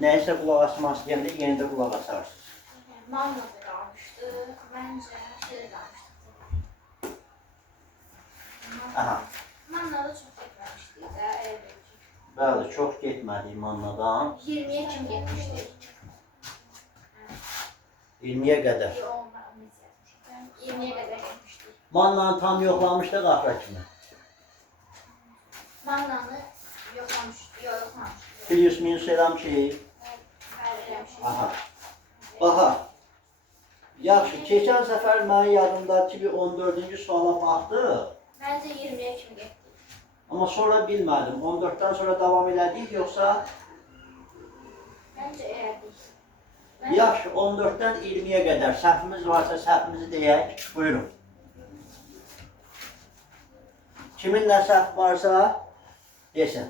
Nəysə qulaq asmaq istəyəndə yenə də qulaq asarsınız. Mannada qalmışdı. Məncə şeydə qalmışdı. Aha. Mannada çox getməmişdik də, elə bil ki. Bəli, çox getmədik Mannadan. 20-yə kim getmişdik? 20-yə qədər. 20-yə qədər getmişdik. Mannanı tam yoxlamışdıq axıra kimi. Mannanı yoxlamışdık. Plus minus eləmişik. Aha. Baxa. Yaxşı, keçən səfər mənim yadımdadır ki, bir 14-cü suala baxdıq. Məncə 20-yə kim getdik. Amma sonra bilmədim. 14-dən sonra davam elədik, yoxsa? Məncə elədik. Yaxşı, 14-dən 20-yə qədər səhvimiz varsa səhvimizi deyək. Buyurun. Kimin nə səhv varsa desin.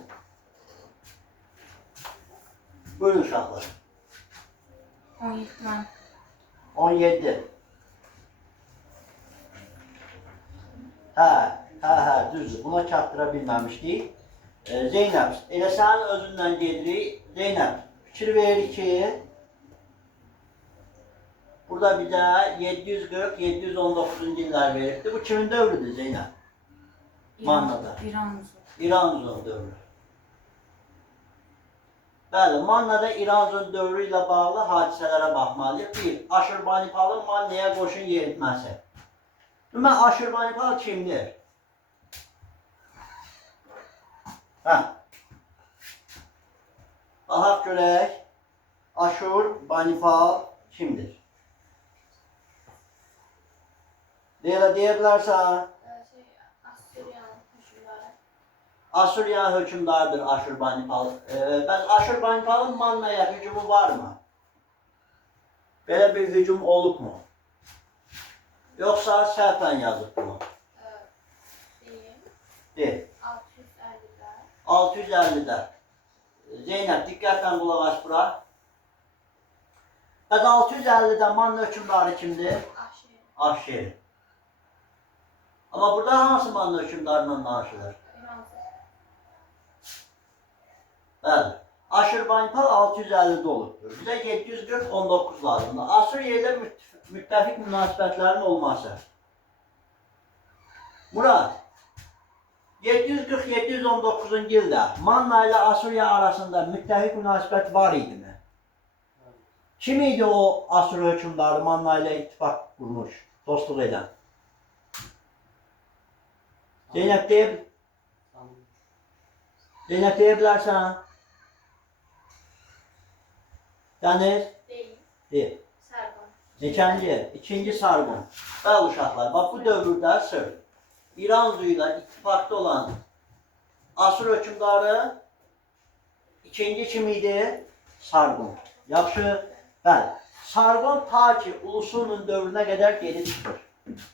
Buyurun uşaqlar. 17 mən. 17. Hə, düzdür. Buna çatdıra bilməmişdik. Zeynəb, elə sənin özündən gedirik. Zeynəb, fikir verir ki, burada bizə 740-719-cu illər veribdir. Bu kimin dövrüdür Zeynəb? Mannada. İranzun dövrü. Bəli, Mannada İranzun dövrü ilə bağlı hadisələrə baxmalıyıq. 1. Aşurbanipalın Mannaya qoşun yeritməsi. Ümumən, Aşurbanipal kimdir? Baxaq görək, Aşurbanipal kimdir? Deyə bilərsən? Asuriyan hökümdarıdır Aşurbanipal. Bəs Aşurbanipalın Mannaya hücumu var mı? Belə bir hücum olub mu? Yoxsa səhvən yazıb mı? Deyil. 650'də. 650'də. Zeynəb, diqqətlə qulaq as bura. Bəs 650'də Manna hökümdarı kimdir? Ahşeri. Amma burada hansı Manna hökümdarından danışılır? Bəli. Aşurbanipal 650'də olubdur. Bizə 740-19 lazımdır. Asuriya ilə müttəfiq münasibətlərin olması. Murad, 740-719-cu ildə Manna ilə Asuriya arasında müttəfiq münasibət var idimi? Kim idi o Asur hökümdarı Manna ilə ittifaq qurmuş, dostluq edən? Zeynəb deyə bilərsən? Dəniz? Deyil. Sargon. Neçənci? İkinci Sargon. Bəli uşaqlar, bax bu dövrdə sırf İranzu ilə ittifaqda olan Asur hökümdarı ikinci kim idi? Sargon. Yaxşı, bəli. Sargon ta ki Ulusunun dövrünə qədər gedib çıxır.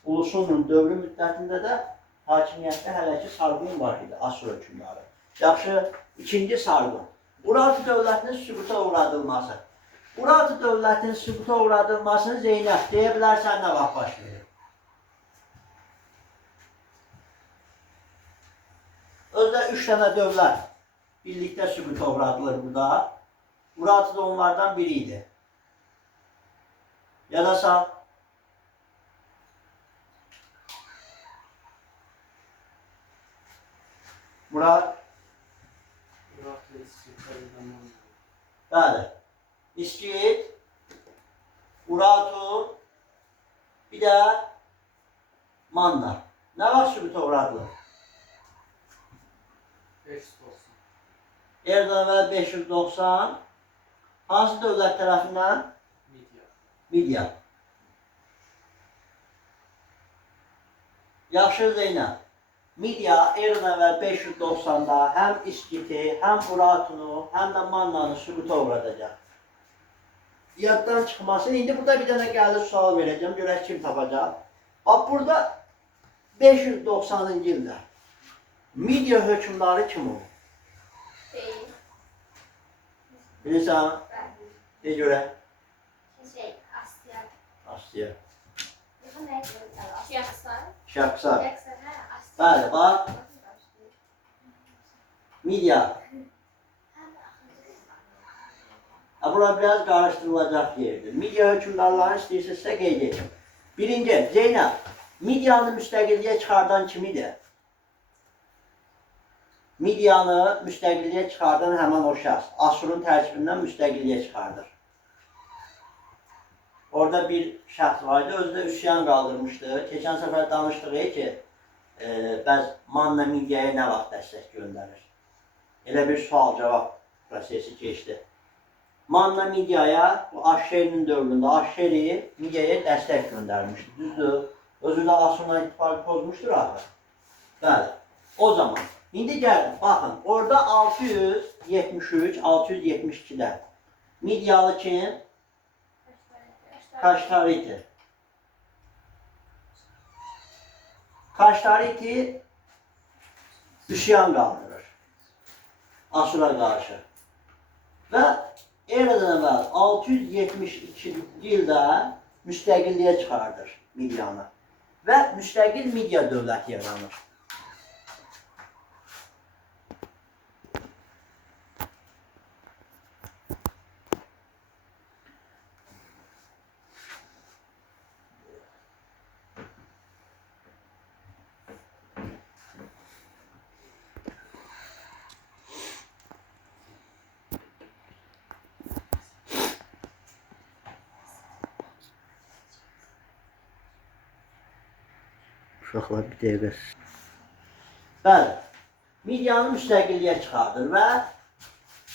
Ulusunun dövrü müddətində də hakimiyyətdə hələ ki Sargon var idi, Asur hökümdarı. Yaxşı, ikinci Sargon. Urartu dövlətinin süquta uğradılması. Urartu dövlətinin süquta uğradılmasını Zeynəb deyə bilərsən nə vaxt baş verir? Özdə 3 dənə dövlət birlikdə süquta uğradılır burada. Urartu da onlardan biri idi. Yada sal. Murad. Bəli. İskit, Urartu, bir də Manna. Nə vaxt süquta uğradılır? 590. Eradan əvvəl 590. Hansı dövlət tərəfindən? Midya. Yaxşı Zeynəb. Midya eradan əvvəl 590'da həm İskiti, həm Urartunu, həm də Mannanı süquta uğradacaq. Yaddan çıxması. İndi burada bir dənə gəlir sual verəcəm. Görək kim tapacaq. Bax burada 590-cı ildə Midya hökümdarı kim olur? Deyil. Bilirsən? De görək. Asya. Asya. Şaxsar. Şaxsar. Asya. Bəli, bax. Midya. Bura biraz qarışdırılacaq yerdir. Media hökmdarlarını istəyirsinizsə qeyd edin. Birinci, Zeynəb, medianı müstəqilliyə çıxardan kimidir? Medianı müstəqilliyə çıxardan həmən o şəxs. Asurun tərkibindən müstəqilliyə çıxardır. Orada bir şəxs var idi, özü də üsyan qaldırmışdı. Keçən səfər danışdıq ki, bəs Manna mediaya nə vaxt dəstək göndərir? Elə bir sual-cavab prosesi keçdi. Manna mediaya, bu Aşşerinin dövründə Aşşeri mediaya dəstək göndərmişdi. Düzdür, özü də Asurla ittifaqı pozmuşdur axı. Bəli, o zaman. İndi gəlin, baxın, orada 673, 672-də medialı kim? Kaştariti. Kaştariti üsyan qaldırır Asura qarşı. Və eradan əvvəl 672 ildə müstəqilliyə çıxardır Midiyanı və müstəqil Midiya dövləti yaranır. Uşaqlar bir dəqiqə. Bəli, Midiyanı müstəqilliyə çıxardır və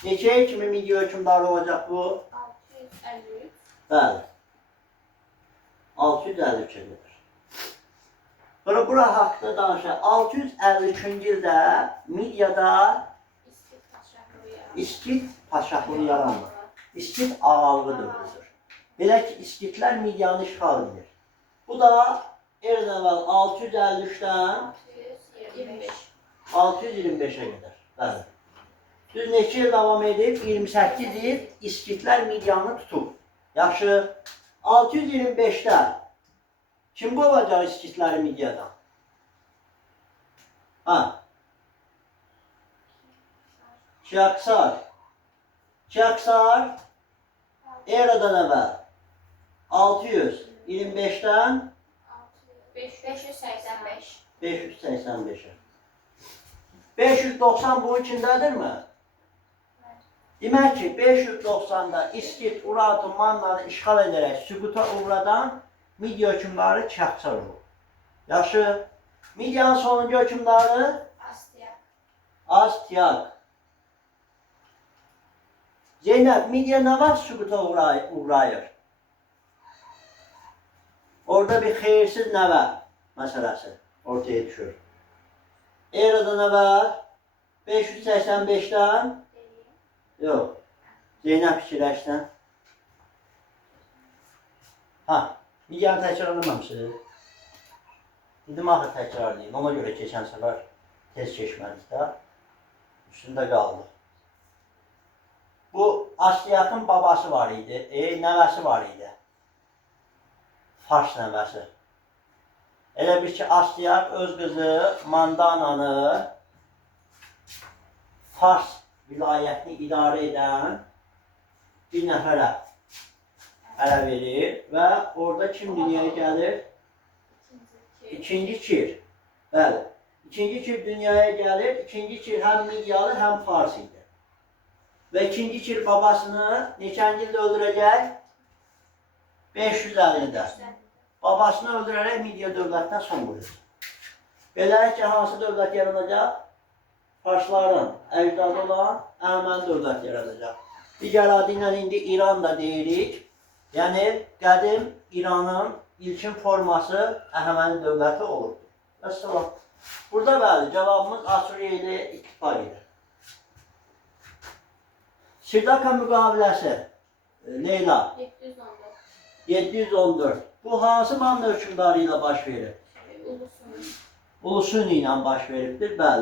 neçəyə kimi Midiya hökmdarı olacaq bu? 653. Bəli, 653-ə qədər. Sonra bura haqqında danışaq. 653-cü ildə Midiyada İskit paşaxlığı yaranır. İskit ağalığı dövrüdür. Belə ki, İskitlər Midiyanı işğal edir. Bu da eradan əvvəl 653-dən 625-ə qədər. Bəli. Düz neçə il davam edib? 28 il İskitlər Midiyanı tutub. Yaxşı, 625-də kim qovacaq İskitləri Midiyadan? Kiaksar. Kiaksar eradan əvvəl 625-dən 585. 585'e. 590 bu içindədirmi? Demək ki, 590-da İskit, Urartu, Mannanı işğal edərək süquta uğradan Midiya hökmdarı Kiaksar olub. Yaxşı, Midiyanın sonuncu hökmdarı Astiaq. Zeynəb, Midiya nə vaxt süquta uğrayır? Orada bir xeyirsiz nəvə məsələsi ortaya düşür. Eradan əvvəl 585-dən yox, Zeynəb fikirləşdən. Midiyanı təkrarlamamışsınız. İndi axı təkrarlayın, ona görə keçən səfər tez keçmədikdə üstündə qaldı. Bu Astiaqın babası var idi, nəvəsi var idi. Fars nəvəsi. Elə bir ki, Astiaq öz qızı Mandananı Fars vilayətini idarə edən bir nəfərə ələ verir və orada kim dünyaya gəlir? İkinci Kir. Bəli. İkinci Kir dünyaya gəlir. İkinci Kir həm Midiyalı, həm Fars idi. Və ikinci Kir babasını neçənci ildə öldürəcək? 550-də. Babasını öldürərək Midiya dövlətinə son qoyur. Beləliklə, hansı dövlət yaradacaq? Farsların əcdadı olan Əhəməni dövlət yaradacaq. Digər adı ilə indi İran da deyirik. Yəni, qədim İranın ilkin forması Əhəməni dövləti olurdu. Vəssalam. Burada bəli, cavabımız Asuriya ilə ittifaq edir. Sirdaka müqaviləsi, Leyla. 714. Bu hansı Manna hökmdarı ilə baş verir? Ulusuni ilə baş veribdir, bəli.